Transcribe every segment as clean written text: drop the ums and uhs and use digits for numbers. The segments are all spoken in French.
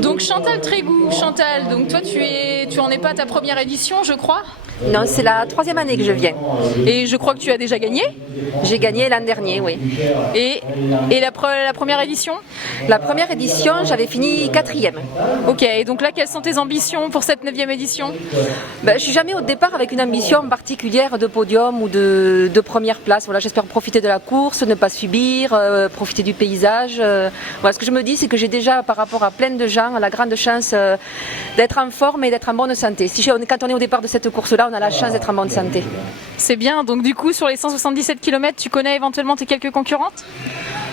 Donc Chantal Trégou, Chantal, donc toi tu en es pas à ta première édition, je crois. Non, c'est la 3e année que je viens. Et je crois que tu as déjà gagné. J'ai gagné l'an dernier, oui. Et la première édition? La première édition, j'avais fini 4e. Ok, et donc là, quelles sont tes ambitions pour cette 9e édition? Je suis jamais au départ avec une ambition particulière de podium ou de première place. Voilà, j'espère profiter de la course, ne pas subir, profiter du paysage. Voilà, ce que je me dis, c'est que j'ai déjà, par rapport à plein de gens, la grande chance d'être en forme et d'être en bonne santé. Quand on est au départ de cette course-là, on a la chance d'être en bonne santé. C'est bien, donc du coup, sur les 177 km, tu connais éventuellement tes quelques concurrentes?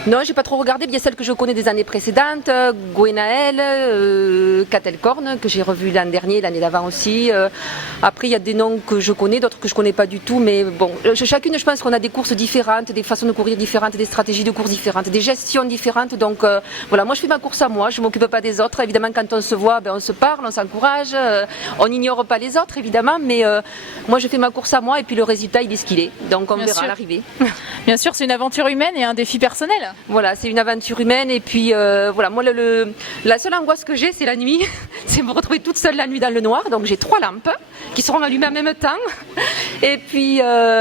Non, j'ai pas trop regardé. Il y a celles que je connais des années précédentes, Gwenaël, Catelcorn, que j'ai revu l'an dernier, l'année d'avant aussi. Après, il y a des noms que je connais, d'autres que je connais pas du tout. Mais bon, chacune, je pense qu'on a des courses différentes, des façons de courir différentes, des stratégies de course différentes, des gestions différentes. Donc voilà, moi je fais ma course à moi, je m'occupe pas des autres. Évidemment, quand on se voit, on se parle, on s'encourage, on n'ignore pas les autres, évidemment. Mais moi, je fais ma course à moi et puis le résultat, il est ce qu'il est. Donc on verra à l'arrivée. Bien sûr, c'est une aventure humaine et un défi personnel. Voilà, c'est une aventure humaine et puis voilà, moi la seule angoisse que j'ai, c'est la nuit, c'est me retrouver toute seule la nuit dans le noir. Donc j'ai 3 lampes qui seront allumées en même temps et puis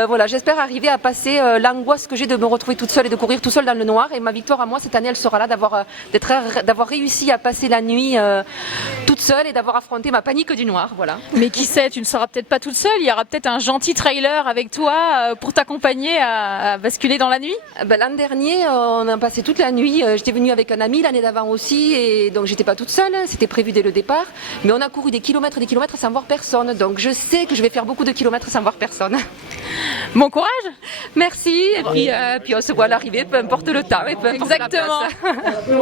voilà, j'espère arriver à passer l'angoisse que j'ai de me retrouver toute seule et de courir tout seul dans le noir. Et ma victoire à moi cette année, elle sera là d'avoir réussi à passer la nuit toute seule et d'avoir affronté ma panique du noir. Voilà. Mais qui sait, tu ne seras peut-être pas toute seule, il y aura peut-être un gentil trailer avec toi pour t'accompagner à basculer dans la nuit. L'an dernier, on a passé toute la nuit. J'étais venue avec un ami l'année d'avant aussi, et donc j'étais pas toute seule. C'était prévu dès le départ, mais on a couru des kilomètres et des kilomètres sans voir personne. Donc je sais que je vais faire beaucoup de kilomètres sans voir personne. Bon courage. Merci. Et puis on se voit à l'arrivée, peu importe le temps et peu importe la place. Exactement.